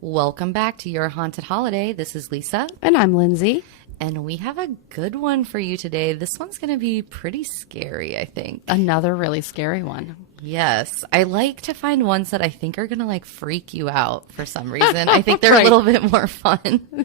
Welcome back to Your Haunted Holiday. This is Lisa. And I'm Lindsay. And we have a good one for you today. This one's going to be pretty scary, I think. Another really scary one. Yes. I like to find ones that I think are going to freak you out for some reason. I think they're Right. a little bit more fun.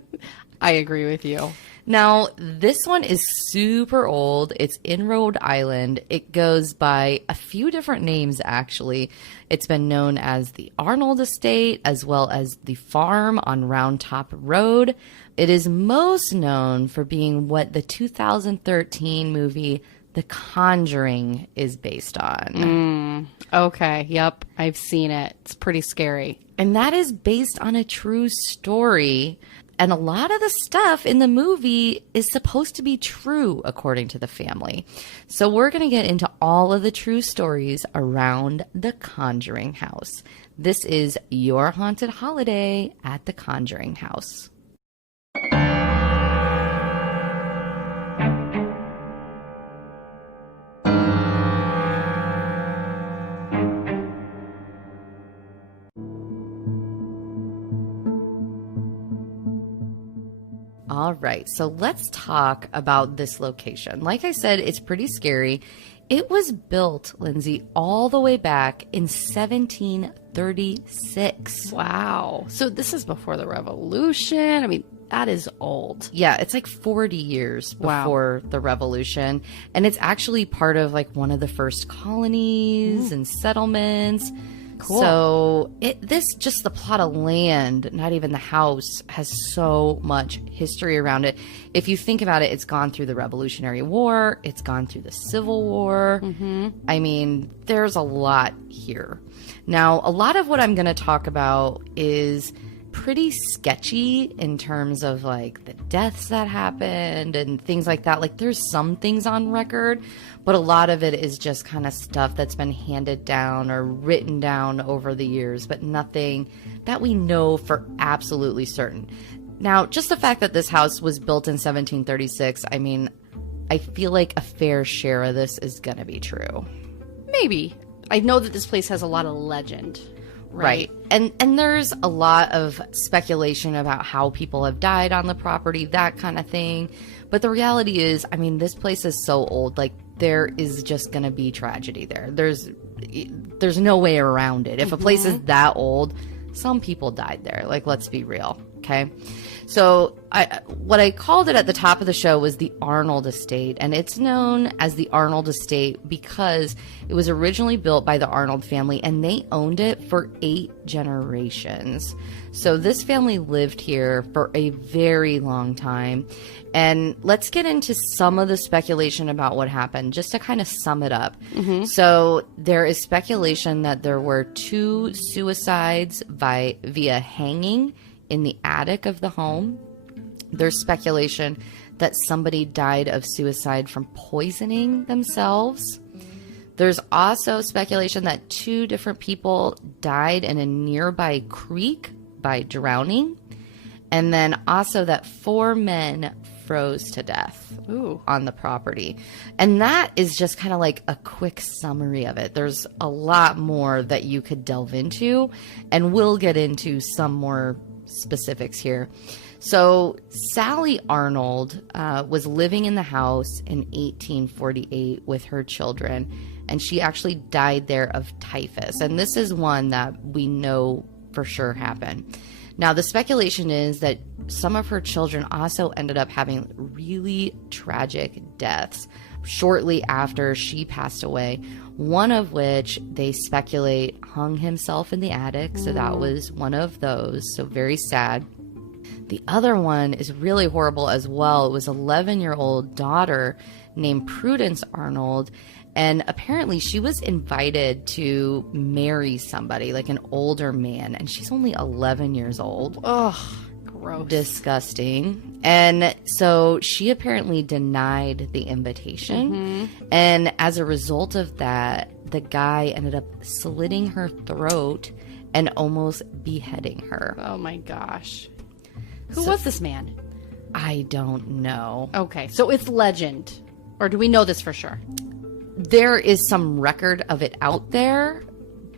I agree with you. Now, this one is super old. It's in Rhode Island. It goes by a few different names, actually. It's been known as the Arnold Estate, as well as the farm on Round Top Road. It is most known for being what the 2013 movie The Conjuring is based on. Okay, yep, I've seen it. It's pretty scary. And that is based on a true story. And a lot of the stuff in the movie is supposed to be true, according to the family. So we're going to get into all of the true stories around the Conjuring house. This is Your Haunted Holiday at the Conjuring house. All right, so let's talk about this location. Like I said, it's pretty scary. It was built, Lindsay, all the way back in 1736. Wow. So this is before the Revolution. I mean, that is old. Yeah, it's like 40 years Wow. before the Revolution. And it's actually part of one of the first colonies and settlements. Cool. So the plot of land, not even the house, has so much history around it. If you think about it, it's gone through the Revolutionary War. It's gone through the Civil War. I mean, there's a lot here. Now, a lot of what I'm going to talk about is pretty sketchy in terms of the deaths that happened and things like that. There's some things on record, but a lot of it is just kind of stuff that's been handed down or written down over the years, but nothing that we know for absolutely certain. Now, just the fact that this house was built in 1736, I mean, I feel like a fair share of this is going to be true. Maybe. I know that this place has a lot of legend. Right. And there's a lot of speculation about how people have died on the property, that kind of thing. But the reality is, I mean, this place is so old, there is just going to be tragedy there. There's no way around it. If a place is that old, some people died there. Let's be real. Okay. So what I called it at the top of the show was the Arnold Estate, and it's known as the Arnold Estate because it was originally built by the Arnold family, and they owned it for 8 generations. So this family lived here for a very long time. And let's get into some of the speculation about what happened, just to kind of sum it up. So there is speculation that there were 2 suicides via hanging in the attic of the home. There's speculation that somebody died of suicide from poisoning themselves. There's also speculation that 2 different people died in a nearby creek by drowning. And then also that 4 men froze to death on the property. And that is just kind of a quick summary of it. There's a lot more that you could delve into, and we'll get into some more specifics here. So Sally Arnold was living in the house in 1848 with her children, and she actually died there of typhus. And this is one that we know for sure happened. Now, the speculation is that some of her children also ended up having really tragic deaths shortly after she passed away, one of which they speculate hung himself in the attic. So that was one of those. So very sad. The other one is really horrible as well. It was an 11-year-old daughter named Prudence Arnold. And apparently she was invited to marry somebody, an older man. And she's only 11 years old. Ugh, gross. Disgusting. And so she apparently denied the invitation. And as a result of that, the guy ended up slitting her throat and almost beheading her. Oh my gosh. Who was this man? I don't know. Okay, so it's legend. Or do we know this for sure? There is some record of it out there,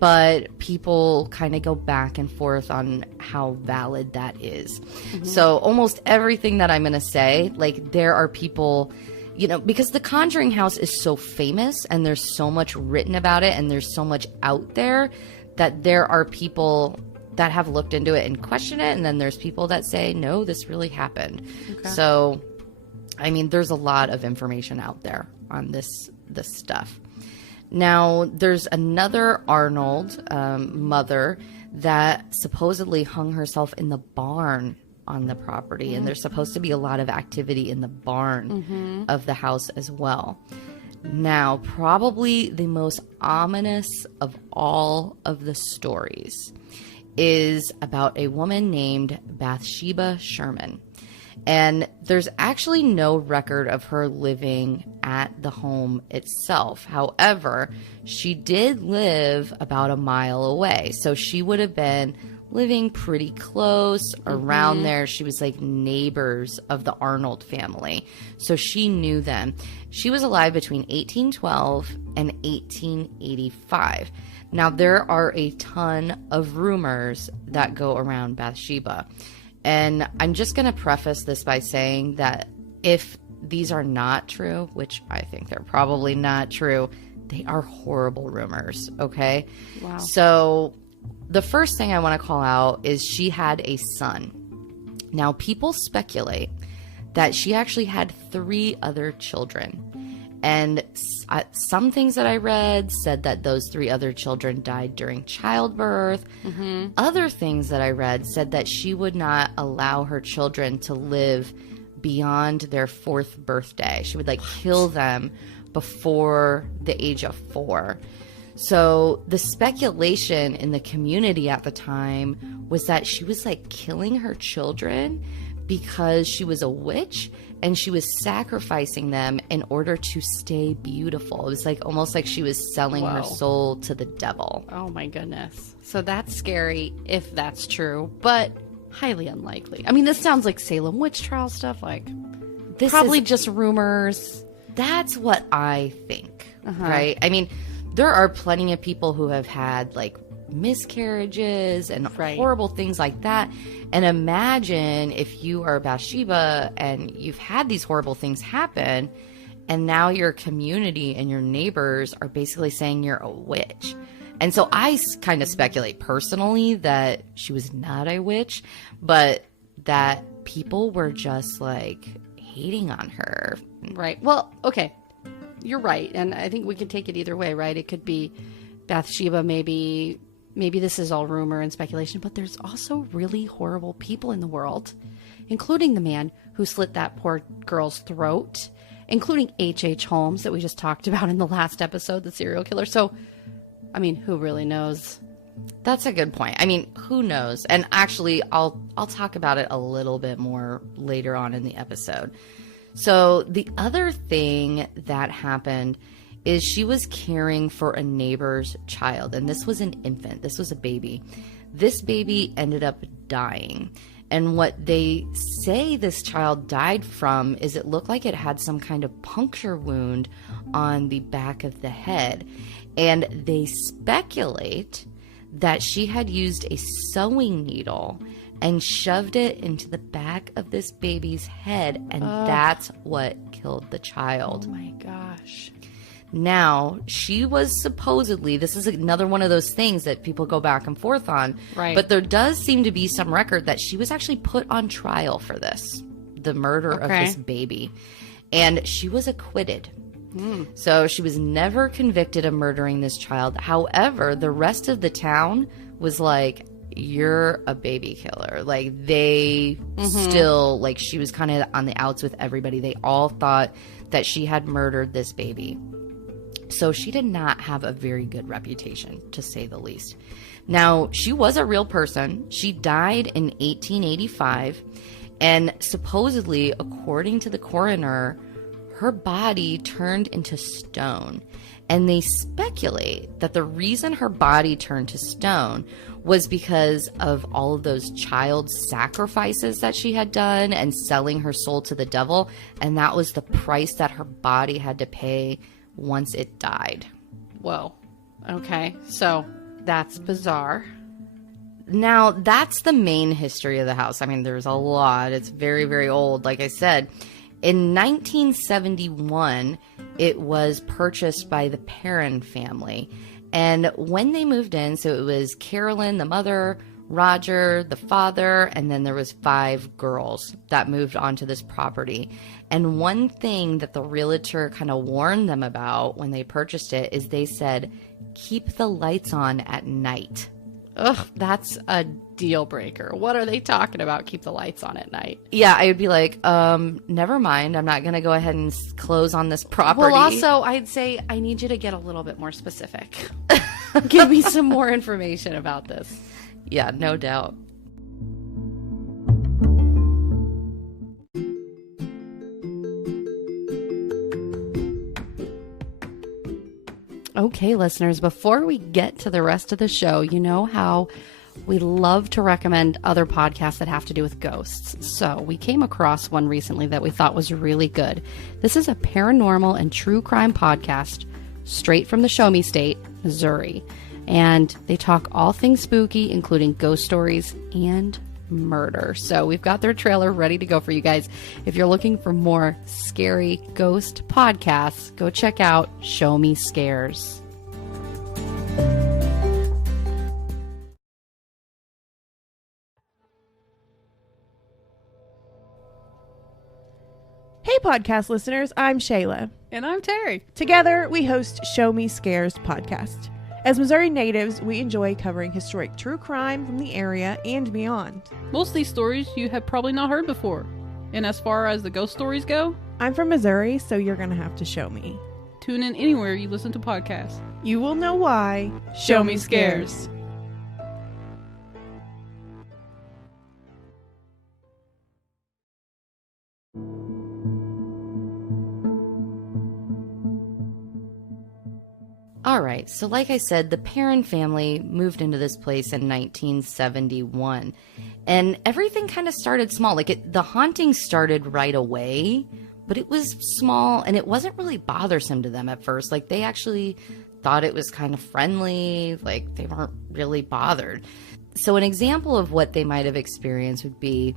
but people kind of go back and forth on how valid that is. So almost everything that I'm going to say, like, there are people, you know, because the Conjuring house is so famous and there's so much written about it and there's so much out there that there are people that have looked into it and questioned it. And then there's people that say, no, this really happened. Okay. So, I mean, there's a lot of information out there on this stuff. Now, there's another Arnold mother that supposedly hung herself in the barn on the property. And there's supposed to be a lot of activity in the barn of the house as well. Now, probably the most ominous of all of the stories is about a woman named Bathsheba Sherman. And there's actually no record of her living at the home itself. However, she did live about a mile away. So she would have been living pretty close around there. She was like neighbors of the Arnold family. So she knew them. She was alive between 1812 and 1885. Now, there are a ton of rumors that go around Bathsheba. And I'm just going to preface this by saying that if these are not true, which I think they're probably not true, they are horrible rumors, okay? Wow. So the first thing I want to call out is she had a son. Now, people speculate that she actually had 3 other children. And some things that I read said that those 3 other children died during childbirth. Other things that I read said that she would not allow her children to live beyond their 4th birthday. She would like kill them before the age of 4. So the speculation in the community at the time was that she was like killing her children because she was a witch and she was sacrificing them in order to stay beautiful. It was like almost like she was selling her soul to the devil. Oh my goodness. So that's scary if that's true, but highly unlikely. I mean, this sounds like Salem witch trial stuff, like this probably just rumors. That's what I think, right? I mean, there are plenty of people who have had like miscarriages and horrible things like that. And imagine if you are Bathsheba and you've had these horrible things happen, and now your community and your neighbors are basically saying you're a witch. And so I kind of speculate personally that she was not a witch, but that people were just like hating on her. Right. Well, okay. You're right. And I think we can take it either way, right? It could be Bathsheba, maybe this is all rumor and speculation, but there's also really horrible people in the world, including the man who slit that poor girl's throat, including H.H. Holmes that we just talked about in the last episode, the serial killer. So, I mean, who really knows? That's a good point. I mean, who knows? And actually, I'll talk about it a little bit more later on in the episode. So the other thing that happened is she was caring for a neighbor's child. And this was an infant. This was a baby. This baby ended up dying. And what they say this child died from is it looked like it had some kind of puncture wound on the back of the head. And they speculate that she had used a sewing needle and shoved it into the back of this baby's head. And that's what killed the child. Oh my gosh. Now, she was supposedly, this is another one of those things that people go back and forth on. Right. But there does seem to be some record that she was actually put on trial for this, the murder of this baby. And she was acquitted. So she was never convicted of murdering this child. However, the rest of the town was like, you're a baby killer. Like, they still, like, she was kind of on the outs with everybody. They all thought that she had murdered this baby. So she did not have a very good reputation, to say the least. Now, she was a real person. She died in 1885. And supposedly, according to the coroner, her body turned into stone. And they speculate that the reason her body turned to stone was because of all of those child sacrifices that she had done and selling her soul to the devil. And that was the price that her body had to pay once it died. Whoa. Okay. So That's bizarre. Now, that's the main history of the house. I mean, there's a lot. It's very, very old, like I said. In 1971, it was purchased by the Perrin family. And when they moved in, so it was Carolyn, the mother, Roger, the father, and then there was 5 girls that moved onto this property. And one thing that the realtor kind of warned them about when they purchased it is they said, keep the lights on at night. Ugh, that's a deal breaker. What are they talking about? Keep the lights on at night. Yeah, I would be like, never mind. I'm not going to go ahead and close on this property. Well, also, I'd say I need you to get a little bit more specific. Give me some more information about this. Yeah, no doubt. Okay, listeners, before we get to the rest of the show, you know how we love to recommend other podcasts that have to do with ghosts. So we came across one recently that we thought was really good. This is a paranormal and true crime podcast straight from the Show Me State, Missouri. And they talk all things spooky, including ghost stories and murder. So we've got their trailer ready to go for you guys. If you're looking for more scary ghost podcasts, go check out Show Me Scares. Hey podcast listeners, I'm Shayla. And I'm Terry. Together, we host Show Me Scares podcast. As Missouri natives, we enjoy covering historic true crime from the area and beyond. Most of these stories you have probably not heard before. And as far as the ghost stories go, I'm from Missouri, so you're going to have to show me. tune in anywhere you listen to podcasts. You will know why. Show Me Scares. All right, so like I said, the Perrin family moved into this place in 1971, and everything kind of started small. The haunting started right away, but it was small, and it wasn't really bothersome to them at first. They actually thought it was kind of friendly, they weren't really bothered. So an example of what they might have experienced would be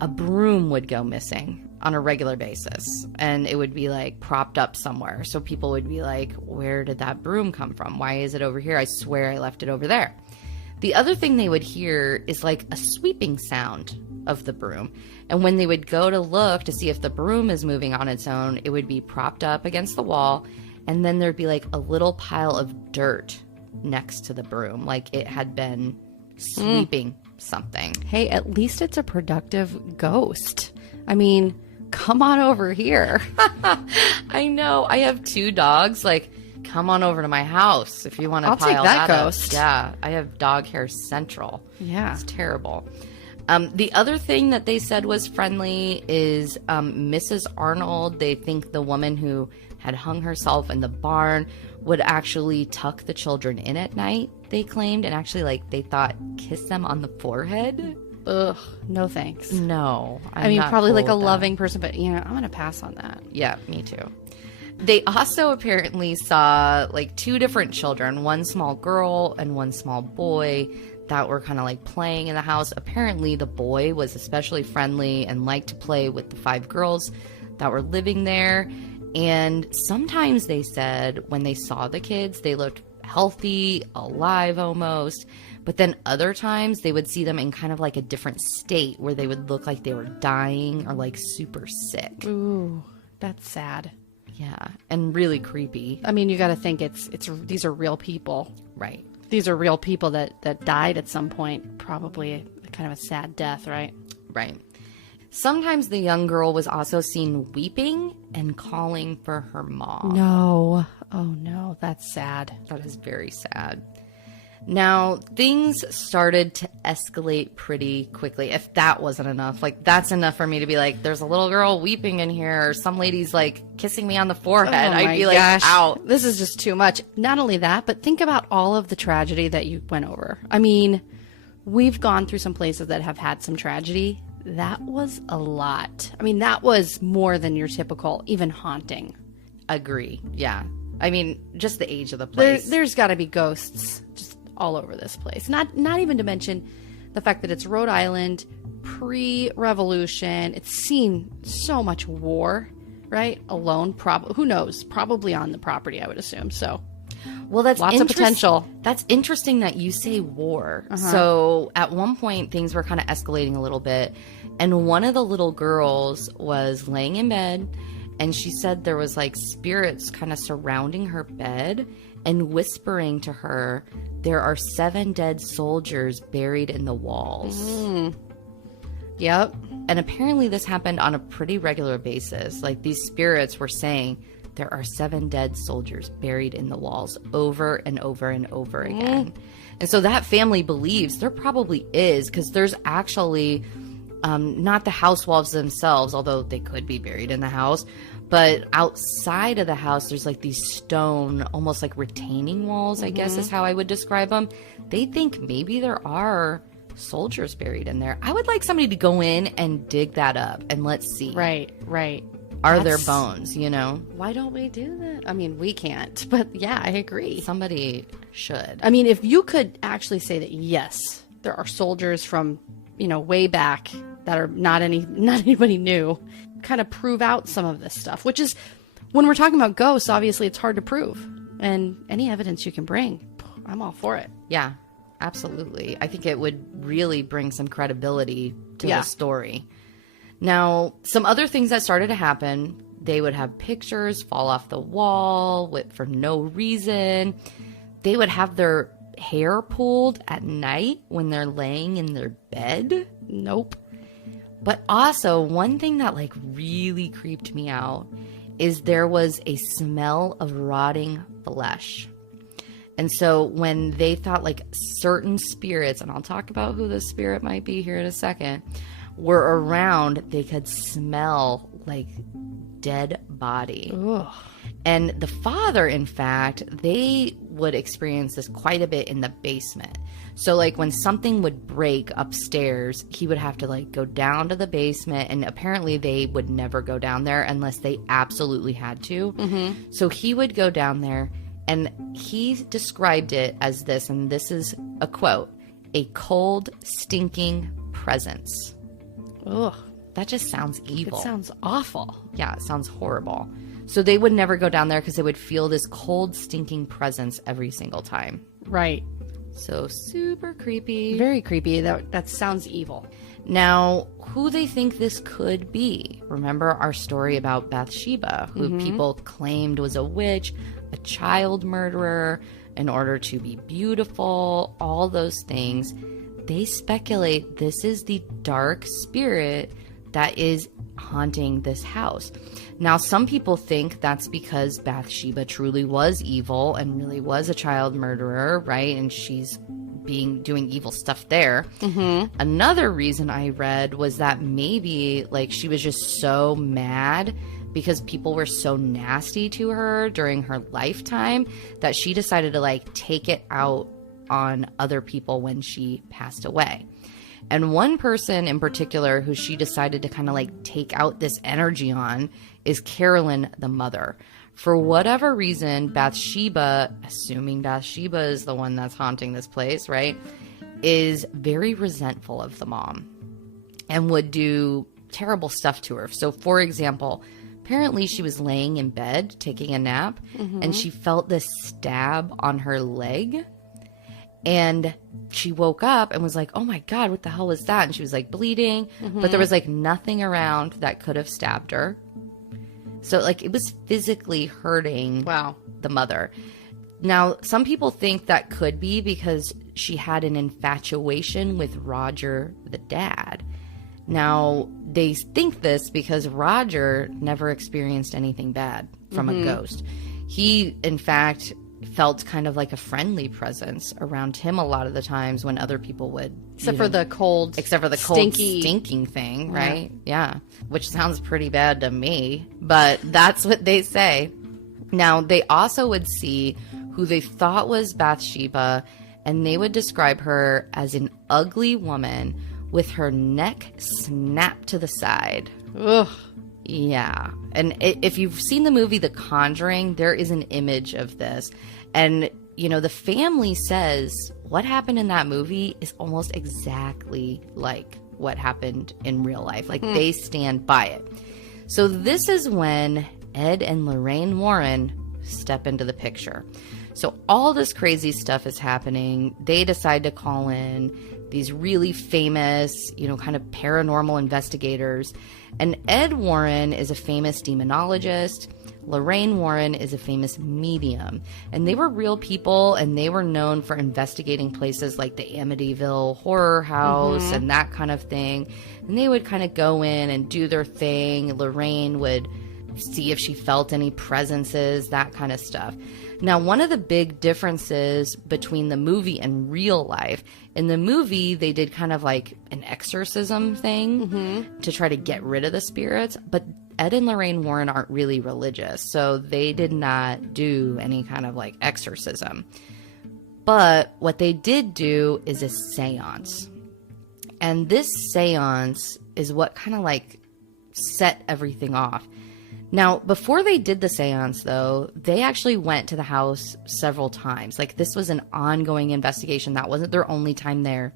a broom would go missing on a regular basis, and it would be propped up somewhere. So people would be like, where did that broom come from? Why is it over here? I swear I left it over there. The other thing they would hear is a sweeping sound of the broom. And when they would go to look to see if the broom is moving on its own, it would be propped up against the wall. And then there'd be a little pile of dirt next to the broom, it had been sweeping something. Hey, at least it's a productive ghost. I mean, come on over here. I know. I have 2 dogs. Come on over to my house if you want to I'll pile take that up. ghost. Yeah, I have dog hair central. Yeah. It's terrible. The other thing that they said was friendly is Mrs. Arnold. They think the woman who had hung herself in the barn would actually tuck the children in at night, they claimed, and actually, they thought kiss them on the forehead. Ugh, no thanks. No. I mean, not probably cool a with that. loving person, but I'm going to pass on that. Yeah, me too. They also apparently saw 2 different children, one small girl and one small boy that were kind of playing in the house. Apparently the boy was especially friendly and liked to play with the 5 girls that were living there. And sometimes they said when they saw the kids, they looked healthy, alive almost. But then other times they would see them in kind of a different state where they would look like they were dying or super sick. Ooh, that's sad. Yeah, and really creepy. I mean, you got to think these are real people. Right. These are real people that died at some point. Probably kind of a sad death, right? Right. Sometimes the young girl was also seen weeping and calling for her mom. No. Oh, no. That's sad. That is very sad. Now, things started to escalate pretty quickly. If that wasn't enough, that's enough for me to be there's a little girl weeping in here, or some lady's kissing me on the forehead. Oh I'd my be gosh. out. This is just too much. Not only that, but think about all of the tragedy that you went over. I mean, we've gone through some places that have had some tragedy. That was a lot. I mean, that was more than your typical, even haunting. Agree. Yeah. I mean, just the age of the place. There's got to be ghosts just all over this place. Not even to mention the fact that it's Rhode Island, pre-revolution. It's seen so much war, right? Alone, who knows? Probably on the property, I would assume. So, well, that's lots of potential. That's interesting that you say war. So at one point, things were kind of escalating a little bit, and one of the little girls was laying in bed, and she said there was like spirits kind of surrounding her bed and whispering to her, "There are 7 dead soldiers buried in the walls." Yep. And apparently this happened on a pretty regular basis. Like, these spirits were saying, there are 7 dead soldiers buried in the walls over and over and over again. And so that family believes there probably is, because there's actually not the house walls themselves, although they could be buried in the house, but outside of the house, there's like these stone, almost like retaining walls, I guess is how I would describe them. They think maybe there are soldiers buried in there. I would like somebody to go in and dig that up and let's see. Right. Are there bones, you know? Why don't we do that? I mean, we can't, but yeah, I agree. Somebody should. I mean, if you could actually say that, yes, there are soldiers from, way back that are not anybody new, kind of prove out some of this stuff, which is, when we're talking about ghosts, obviously it's hard to prove. And any evidence you can bring, I'm all for it. Yeah, absolutely. I think it would really bring some credibility to the story. Now, some other things that started to happen, they would have pictures fall off the wall for no reason. They would have their hair pulled at night when they're laying in their bed. Nope. But also, one thing that like really creeped me out is there was a smell of rotting flesh. And so when they thought like certain spirits, and I'll talk about who the spirit might be here in a second, were around, they could smell like dead body. Ugh. And the father, in fact, they would experience this quite a bit in the basement. So like when something would break upstairs, he would have to like go down to the basement, and apparently they would never go down there unless they absolutely had to. So he would go down there, and he described it as this, and this is a quote, "a cold, stinking presence." Ugh. That just sounds evil. It sounds awful. Yeah, it sounds horrible. So they would never go down there because they would feel this cold, stinking presence every single time. Right. So super creepy. Very creepy. That sounds evil. Now, who they think this could be? Remember our story about Bathsheba, who people claimed was a witch, a child murderer, in order to be beautiful, all those things. They speculate this is the dark spirit that is haunting this house. Now, some people think that's because Bathsheba truly was evil and really was a child murderer, right? And she's doing evil stuff there. Another reason I read was that maybe like she was just so mad because people were so nasty to her during her lifetime that she decided to like take it out on other people when she passed away. And one person in particular who she decided to kind of like take out this energy on is Carolyn, the mother. For whatever reason, Bathsheba, assuming Bathsheba is the one that's haunting this place, right, is very resentful of the mom and would do terrible stuff to her. So, for example, apparently she was laying in bed taking a nap and she felt this stab on her leg. And she woke up and was like, oh my God, what the hell was that? And she was like bleeding, but there was like nothing around that could have stabbed her. So like it was physically hurting the mother. Now, some people think that could be because she had an infatuation with Roger, the dad. Now, they think this because Roger never experienced anything bad from a ghost. He, in fact, felt kind of like a friendly presence around him a lot of the times when other people would. Except for the cold, stinking thing, right? Yeah. Which sounds pretty bad to me, but that's what they say. Now, they also would see who they thought was Bathsheba, and they would describe her as an ugly woman with her neck snapped to the side. Ugh. Yeah. And if you've seen the movie The Conjuring, there is an image of this. And the family says what happened in that movie is almost exactly like what happened in real life. Like, they stand by it. So this is when Ed and Lorraine Warren step into the picture. So all this crazy stuff is happening. They decide to call in these really famous, kind of paranormal investigators. And Ed Warren is a famous demonologist. Lorraine Warren is a famous medium. And they were real people, and they were known for investigating places like the Amityville Horror House and that kind of thing. And they would kind of go in and do their thing. Lorraine would see if she felt any presences, that kind of stuff. Now, one of the big differences between the movie and real life, in the movie, they did kind of like an exorcism thing to try to get rid of the spirits, but Ed and Lorraine Warren aren't really religious, so they did not do any kind of like exorcism. But what they did do is a seance. And this seance is what kind of like set everything off. Now, before they did the seance, though, they actually went to the house several times. Like, this was an ongoing investigation. That wasn't their only time there.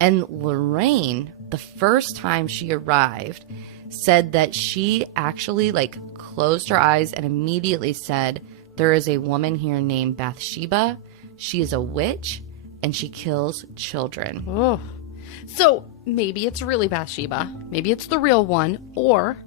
And Lorraine, the first time she arrived, said that she actually, like, closed her eyes and immediately said, there is a woman here named Bathsheba. She is a witch, and she kills children. Oh. So, maybe it's really Bathsheba. Maybe it's the real one, or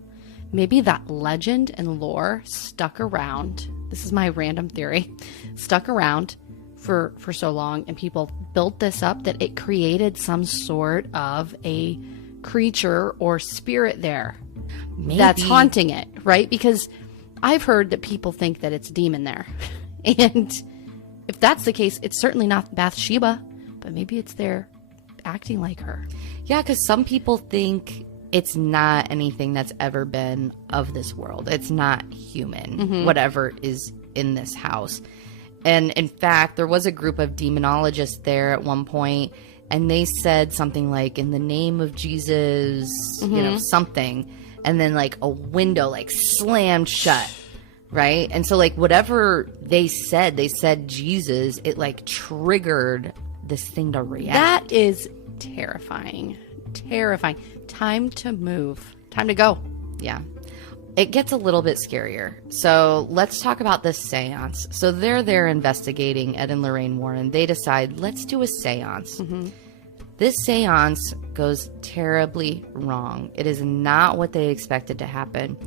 maybe that legend and lore stuck around. This is my random theory. Stuck around for so long, and people built this up that it created some sort of a creature or spirit there that's haunting it, right? Because I've heard that people think that it's a demon there. And if that's the case, it's certainly not Bathsheba, but maybe it's there acting like her. Yeah, because some people think it's not anything that's ever been of this world. It's not human, whatever is in this house. And in fact, there was a group of demonologists there at one point, and they said something like, in the name of Jesus, something. And then like a window like slammed shut, right? And so like whatever they said Jesus, it like triggered this thing to react. That is terrifying. Terrifying. Time to move. Time to go. Yeah. It gets a little bit scarier. So let's talk about this seance. So they're there investigating Ed and Lorraine Warren. They decide, let's do a seance. This seance goes terribly wrong. It is not what they expected to happen.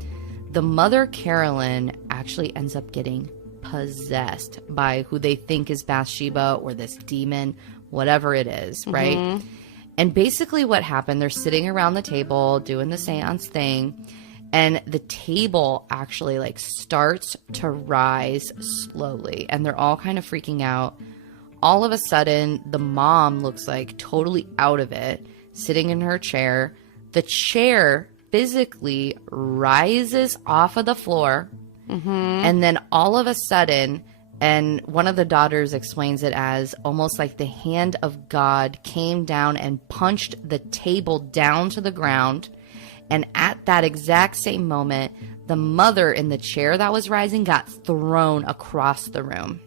The mother, Carolyn, actually ends up getting possessed by who they think is Bathsheba or this demon, whatever it is, right? And basically what happened, they're sitting around the table doing the seance thing, and the table actually like starts to rise slowly, and they're all kind of freaking out. All of a sudden, the mom looks like totally out of it, sitting in her chair. The chair physically rises off of the floor, and then all of a sudden, and one of the daughters explains it as almost like the hand of God came down and punched the table down to the ground. And at that exact same moment, the mother in the chair that was rising got thrown across the room.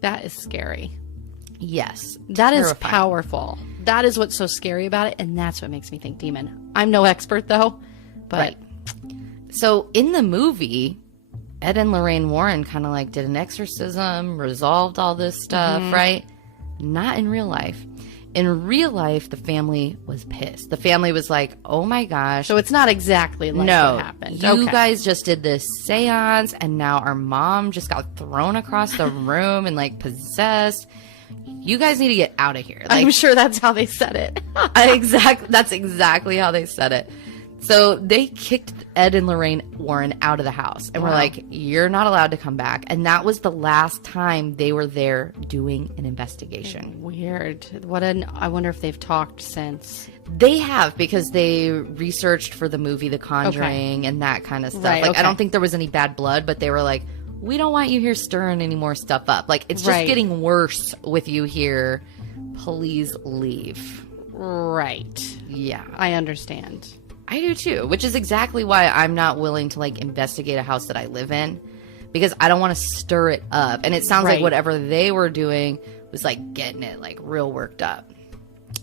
That is scary. Yes. That is powerful. That is what's so scary about it. And that's what makes me think demon. I'm no expert though, but. Right. So in the movie, Ed and Lorraine Warren kind of like did an exorcism, resolved all this stuff, right? Not in real life. In real life, the family was pissed. The family was like, oh my gosh. So it's not exactly like what happened. You guys just did this seance, and now our mom just got thrown across the room and like possessed. You guys need to get out of here. Like, I'm sure that's how they said it. That's exactly how they said it. So they kicked Ed and Lorraine Warren out of the house, and were like, you're not allowed to come back. And that was the last time they were there doing an investigation. Weird. I wonder if they've talked since. They have, because they researched for the movie The Conjuring and that kind of stuff. Right, I don't think there was any bad blood, but they were like, we don't want you here stirring any more stuff up. Like, it's just getting worse with you here. Please leave. Right. Yeah. I understand. I do too, which is exactly why I'm not willing to like investigate a house that I live in, because I don't want to stir it up. And it sounds like Right. whatever they were doing was like getting it like real worked up.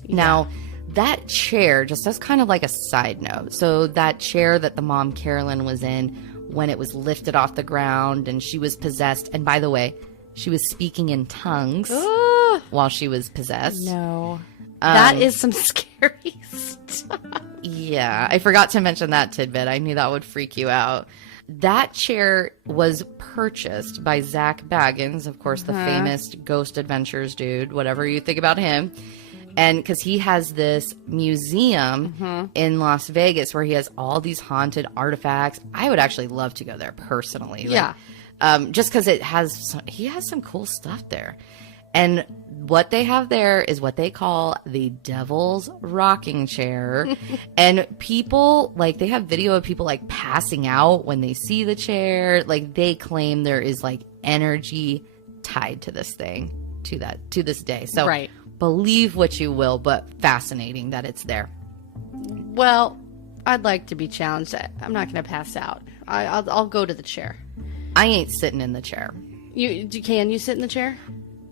Now, that chair, just as kind of like a side note, so that chair that the mom Carolyn was in when it was lifted off the ground and she was possessed, and by the way, she was speaking in tongues while she was possessed. No. That is some scary stuff. Yeah, I forgot to mention that tidbit. I knew that would freak you out. That chair was purchased by Zach Baggins, of course, the famous Ghost Adventures dude, whatever you think about him. And because he has this museum in Las Vegas where he has all these haunted artifacts. I would actually love to go there personally. Yeah. Just because he has some cool stuff there. And what they have there is what they call the Devil's Rocking Chair. And people, like, they have video of people, like, passing out when they see the chair. Like, they claim there is, like, energy tied to this thing, to this day. So Right. believe what you will, but fascinating that it's there. Well, I'd like to be challenged. I'm not going to pass out. I'll go to the chair. I ain't sitting in the chair. Can you sit in the chair?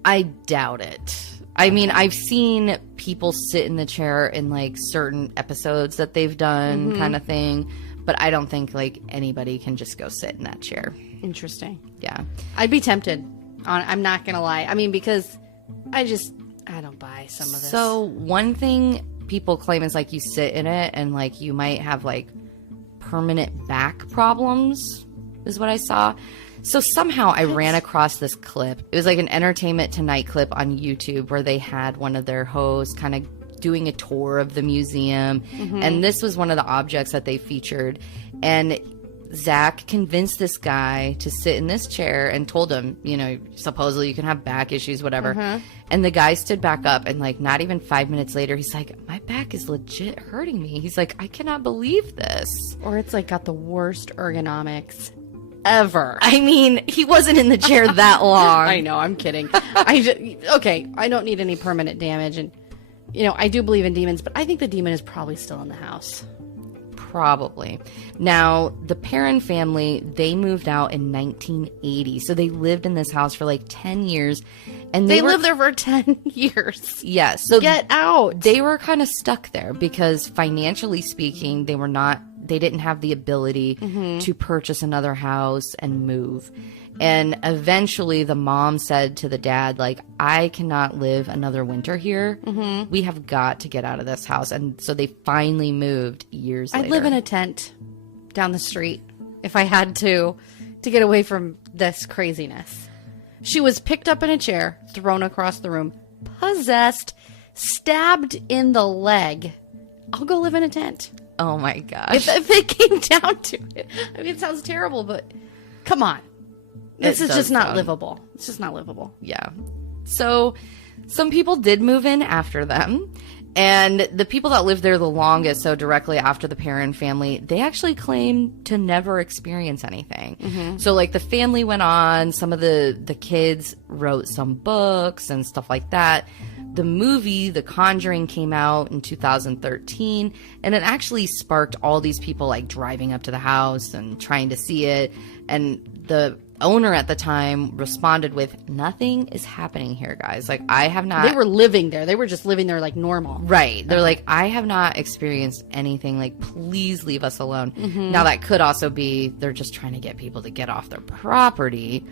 I doubt it. I mean, I've seen people sit in the chair in like certain episodes that they've done, kind of thing, but I don't think like anybody can just go sit in that chair. Interesting. Yeah. I'd be tempted. I'm not going to lie. I mean, because I don't buy some of this. So one thing people claim is like you sit in it and like you might have like permanent back problems is what I saw. So somehow I ran across this clip. It was like an Entertainment Tonight clip on YouTube where they had one of their hosts kind of doing a tour of the museum. And this was one of the objects that they featured. And Zach convinced this guy to sit in this chair and told him, you know, supposedly you can have back issues, whatever. And the guy stood back up and like not even 5 minutes later, he's like, my back is legit hurting me. He's like, I cannot believe this. Or it's like got the worst ergonomics ever. I mean, he wasn't in the chair that long. I know, I'm kidding. Okay, I don't need any permanent damage. And, you know, I do believe in demons, but I think the demon is probably still in the house. Probably. Now, the Perrin family, they moved out in 1980. So they lived in this house for like 10 years. And They lived there for 10 years. Yeah. So Get out. they were kind of stuck there because financially speaking, they didn't have the ability to purchase another house and move. And eventually the mom said to the dad, like, I cannot live another winter here. We have got to get out of this house. And so they finally moved years later. I'd live in a tent down the street if I had to get away from this craziness. She was picked up in a chair, thrown across the room, possessed, stabbed in the leg. I'll go live in a tent. Oh my gosh. If it came down to it. I mean, it sounds terrible, but come on. This is does just not sound- livable. It's just not livable. Yeah. So some people did move in after them. And the people that lived there the longest, so directly after the Perrin family, they actually claim to never experience anything. So like the family went on, some of the kids wrote some books and stuff like that. The movie, The Conjuring, came out in 2013, and it actually sparked all these people like driving up to the house and trying to see it. And the owner at the time responded with, nothing is happening here, guys. Like, I have not. They were living there. They were just living there like normal. Right. They're like, I have not experienced anything. Like, please leave us alone. Now, that could also be they're just trying to get people to get off their property.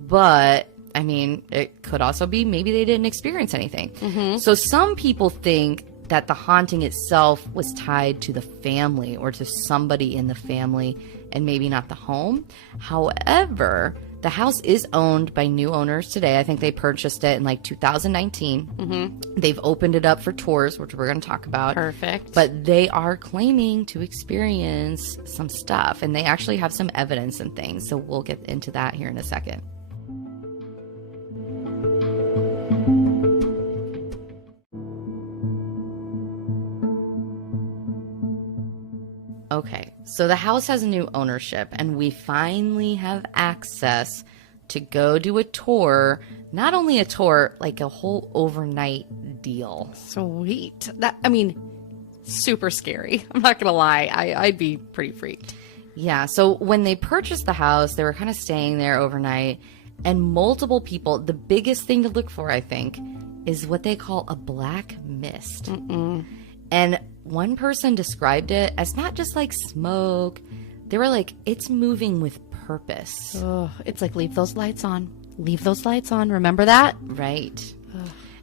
But, I mean, it could also be maybe they didn't experience anything. So some people think that the haunting itself was tied to the family or to somebody in the family and maybe not the home. However, the house is owned by new owners today. I think they purchased it in like 2019. They've opened it up for tours, which we're going to talk about. Perfect. But they are claiming to experience some stuff, and they actually have some evidence and things. So we'll get into that here in a second. Okay, so the house has a new ownership, and we finally have access to go do a tour. Not only a tour, like a whole overnight deal. Sweet. Super scary. I'm not going to lie. I'd be pretty freaked. Yeah, so when they purchased the house, they were kind of staying there overnight, and multiple people, the biggest thing to look for, I think, is what they call a black mist. And one person described it as not just like smoke. They were like, it's moving with purpose. Oh, it's like, leave those lights on. Leave those lights on. Remember that? Right.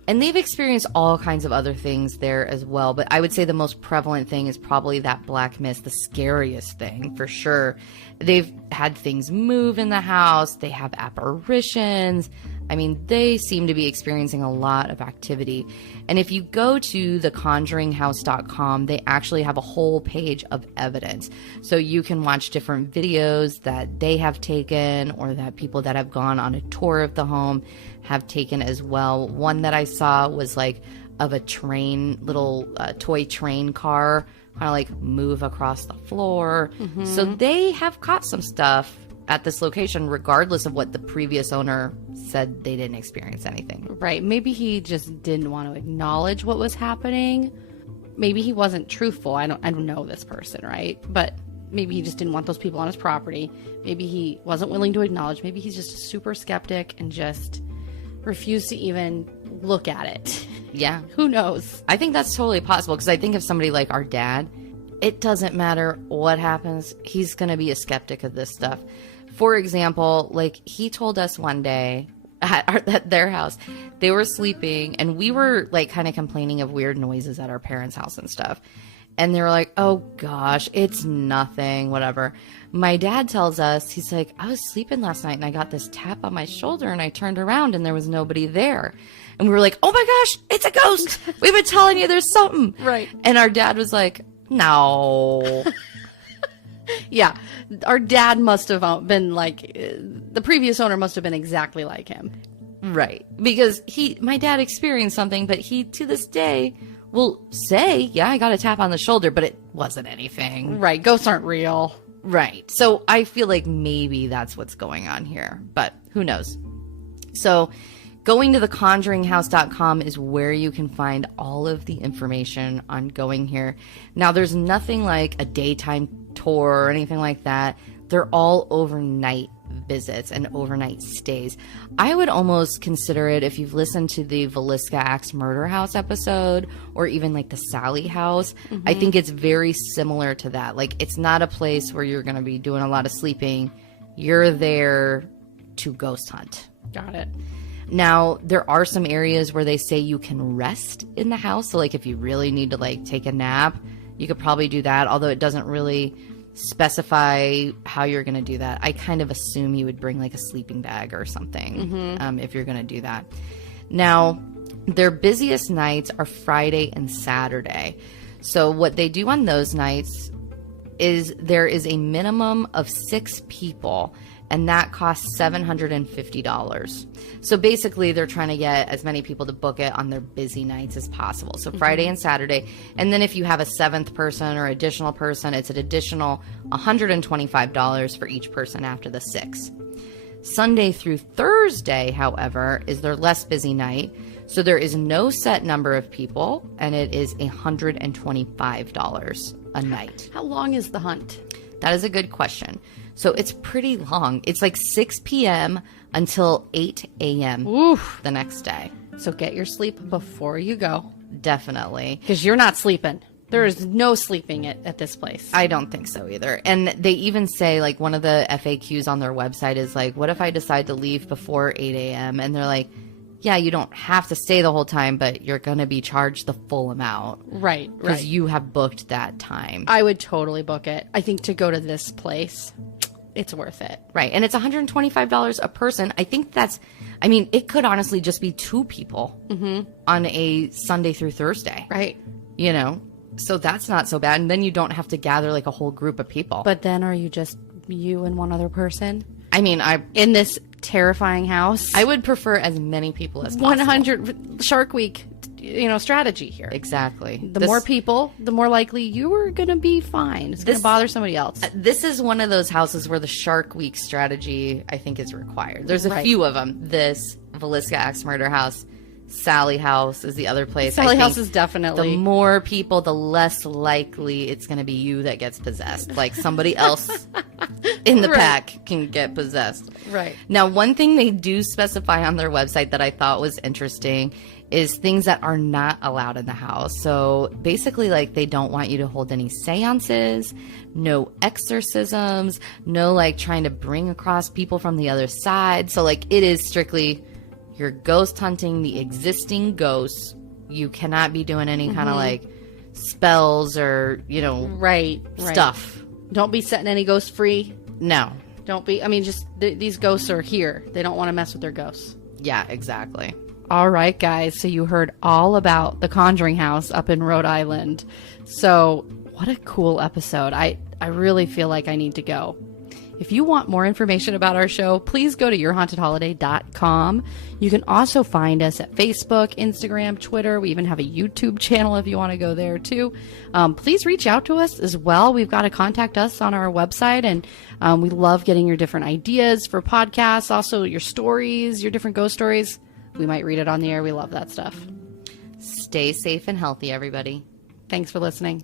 And they've experienced all kinds of other things there as well. But I would say the most prevalent thing is probably that black mist, the scariest thing for sure. They've had things move in the house. They have apparitions. I mean, they seem to be experiencing a lot of activity. And if you go to theconjuringhouse.com, they actually have a whole page of evidence. So you can watch different videos that they have taken or that people that have gone on a tour of the home have taken as well. One that I saw was like of a train, little toy train car, kind of like move across the floor. So they have caught some stuff at this location, regardless of what the previous owner said. They didn't experience anything. Right. Maybe he just didn't want to acknowledge what was happening. Maybe he wasn't truthful. I don't know this person, right? But maybe he just didn't want those people on his property. Maybe he wasn't willing to acknowledge. Maybe he's just a super skeptic and just refused to even look at it. Yeah. Who knows? I think that's totally possible, because I think of somebody like our dad, it doesn't matter what happens, he's going to be a skeptic of this stuff. For example, like he told us one day at their house, they were sleeping and we were like kind of complaining of weird noises at our parents' house and stuff. And they were like, oh gosh, it's nothing, whatever. My dad tells us, he's like, I was sleeping last night and I got this tap on my shoulder and I turned around and there was nobody there. And we were like, oh my gosh, it's a ghost. We've been telling you there's something. Right. And our dad was like, no. Yeah. Our dad must have been like, the previous owner must have been exactly like him. Right. Because my dad experienced something, but he, to this day, will say, yeah, I got a tap on the shoulder, but it wasn't anything. Right. Ghosts aren't real. Right. So I feel like maybe that's what's going on here, but who knows? So going to theconjuringhouse.com is where you can find all of the information on going here. Now, there's nothing like a daytime tour or anything like that. They're all overnight visits and overnight stays. I would almost consider it, if you've listened to the Villisca Axe Murder House episode or even like the Sally House, I think it's very similar to that. Like, it's not a place where you're going to be doing a lot of sleeping. You're there to ghost hunt. Got it. Now, there are some areas where they say you can rest in the house. So like if you really need to like take a nap, you could probably do that, although it doesn't really specify how you're going to do that. I kind of assume you would bring like a sleeping bag or something if you're going to do that. Now, their busiest nights are Friday and Saturday. So what they do on those nights is there is a minimum of 6 people, and that costs $750. So basically, they're trying to get as many people to book it on their busy nights as possible. So Friday and Saturday. And then if you have a 7th person or additional person, it's an additional $125 for each person after the 6. Sunday through Thursday, however, is their less busy night. So there is no set number of people, and it is $125 a night. How long is the hunt? That is a good question. So it's pretty long. It's like 6 p.m. until 8 a.m. Oof. the next day. So get your sleep before you go. Definitely. Because you're not sleeping. There is no sleeping at this place. I don't think so either. And they even say, like, one of the FAQs on their website is like, what if I decide to leave before 8 a.m.? And they're like, yeah, you don't have to stay the whole time, but you're going to be charged the full amount. Right. Because you have booked that time. I would totally book it. I think to go to this place, it's worth it. Right. And it's $125 a person. I think it could honestly just be 2 people on a Sunday through Thursday. Right. You know? So that's not so bad. And then you don't have to gather like a whole group of people. But then are you just you and one other person? I mean, in this terrifying house? I would prefer as many people as possible. 100 Shark Week, strategy here. Exactly. The more people, the more likely you are going to be fine. It's going to bother somebody else. This is one of those houses where the Shark Week strategy, I think, is required. There's a few of them. This, Villisca Axe Murder House, Sally House is the other place. Sally I think House is definitely. the more people, the less likely it's going to be you that gets possessed. Like somebody else in the Right. pack can get possessed. Right. Now, one thing they do specify on their website that I thought was interesting is things that are not allowed in the house. So basically, like, they don't want you to hold any seances, no exorcisms, no like trying to bring across people from the other side. So like, it is strictly you're ghost hunting the existing ghosts. You cannot be doing any kind of like spells or, you know, Right. stuff. Don't be setting any ghosts free. No. Don't be. I mean, just these ghosts are here. They don't want to mess with their ghosts. Yeah, exactly. All right, guys. So you heard all about the Conjuring house up in Rhode Island. So what a cool episode. I really feel like I need to go. If you want more information about our show, please go to yourhauntedholiday.com. You can also find us at Facebook, Instagram, Twitter. We even have a YouTube channel if you want to go there too. Please reach out to us as well. We've got to contact us on our website, and we love getting your different ideas for podcasts, also your stories, your different ghost stories. We might read it on the air. We love that stuff. Stay safe and healthy, everybody. Thanks for listening.